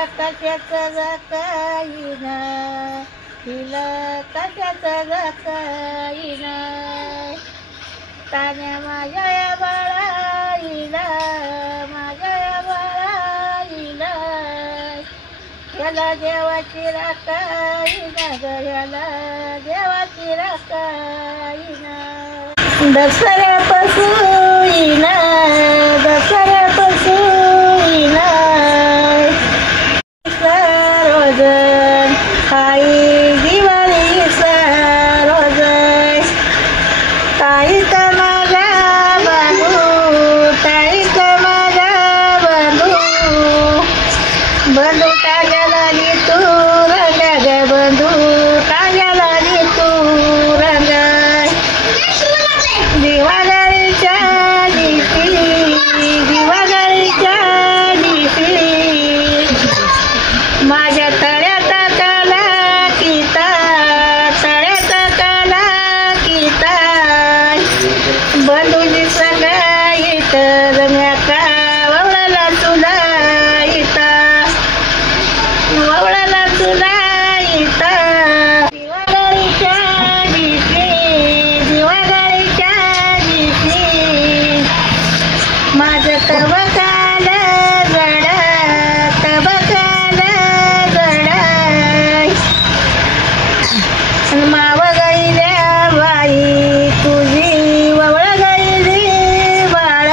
हिला कशाचं जाकाईना, हिला कशाचं जाकाईना, तान्या माझ्या बाळाईला, माझ्या बाळाईला, याला देवाची राखाईना ग, याला देवाची राखाईना. दसऱ्यापासून येईना, दसऱ्यापासून येईना, रोजन आई दिवाळीचा रोजन, ताई माझा बांधू, ताई माझा बांधू, बंधू टाळ्याला तू रंगा ग, बंधू टाळ्याला तू रंगा. दिवाळीच्या दिवशी, दिवाळीच्या दिवशी, माझ्या तळ्यात काला किता, तळ्यात काला किता, बंधूजी सगळा येत रम्या का, वळला तुला येता, वळला तुला येता. दिवाळीच्या दिवशी, दिवाळीच्या दिवशी, माझं तबकाल जड, तबकाल जड, माव गैल्या बाई तुझी, वळ गैली बाळ,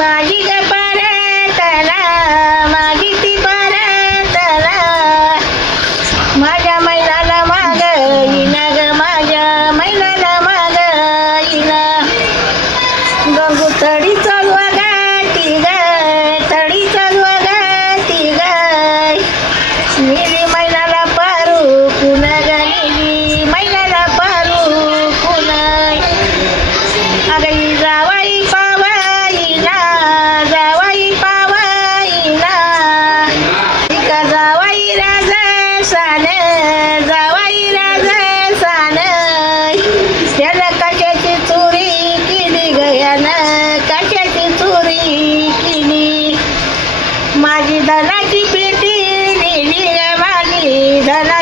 माझी ग परतला माझी ती परतला माझ्या मैनाला मागईन ग माझ्या मैनाला मागईन गंगू तडी चालवा गाती ग तडी चालवा गाती ग निली मैनाला पारू कुण ग निली मैनाला पारू कुण अगं जावाई पावाईना जावाई पावाईना इका जावाई राजा सान जावाई राजा सान त्याला कशाची चोरी केली गयानं कशाची चोरी केली माझी धनाची पेटी नेली ग माझी धना